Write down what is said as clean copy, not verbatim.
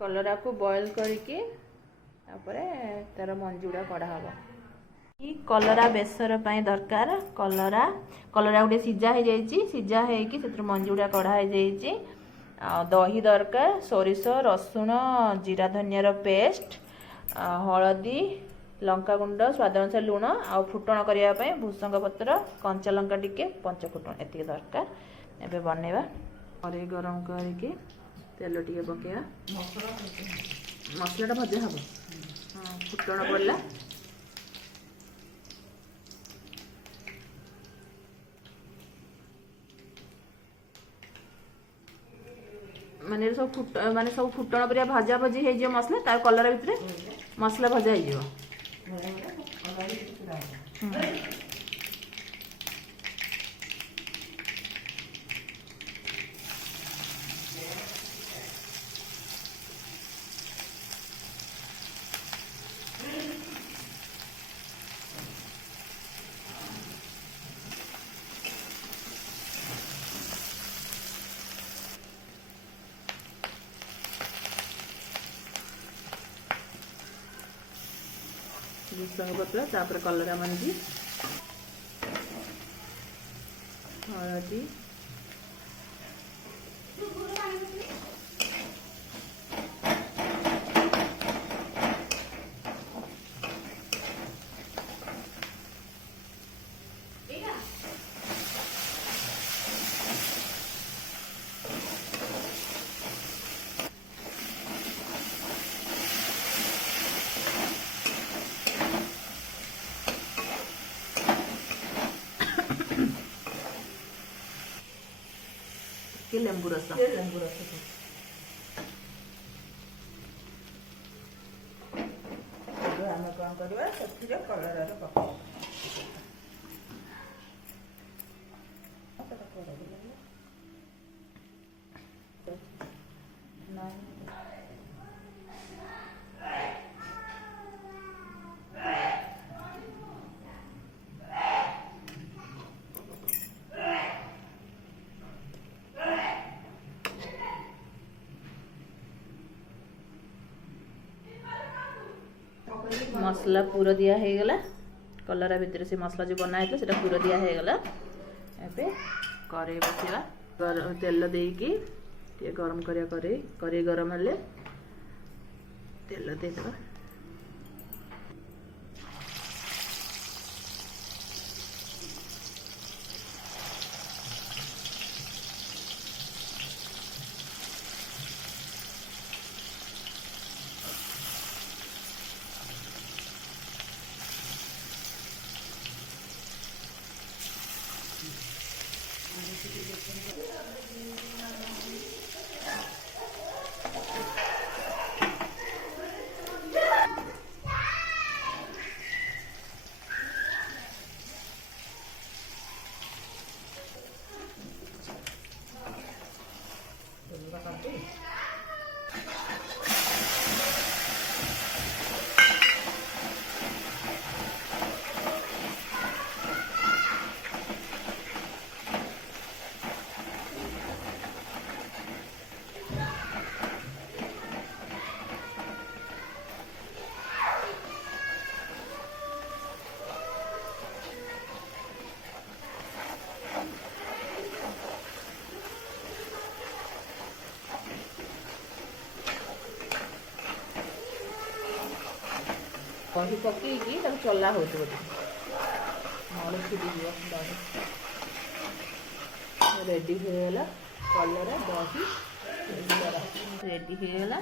कलरा को बॉयल करके तार मंजुड़ा कढ़ा हम कलरा बेसर पाई दरकार कलरा कलरा गोटे सीझा हो जाइए सीझा होकर मंजुड़ा कढ़ा हो दही दरकार सोरिष रसुण जीरा धनियार पेस्ट हलदी लंका गुंड स्वाद अनुसार लुण आ फुटण करने भूसंग पत्र कंचा लंका टिके पंच फुटण एति दरकार एबे बनैबा कड़े गरम करके तेल टिके पकेया मसलाटा भजा हम फुटण पड़ला माने सब फुटण पर भजा भजी हो मसला तार कलर भितर मसला भजा हो भूसंग पत्र तापर कलरा मंजी हलदी लेंबू रस आम कौन करवा कलर पका मसला पूरा दिया है गला कलरा भितर से मसला जो बना है सेटा पूरा दिया है गला एबे कड़े बसेवा तेल देकी टे गरम करिया कड़े गरम हेले तेल दे देबा दही पकईकी चला हो रेडी हो गला कलर दही रेडी हो गला।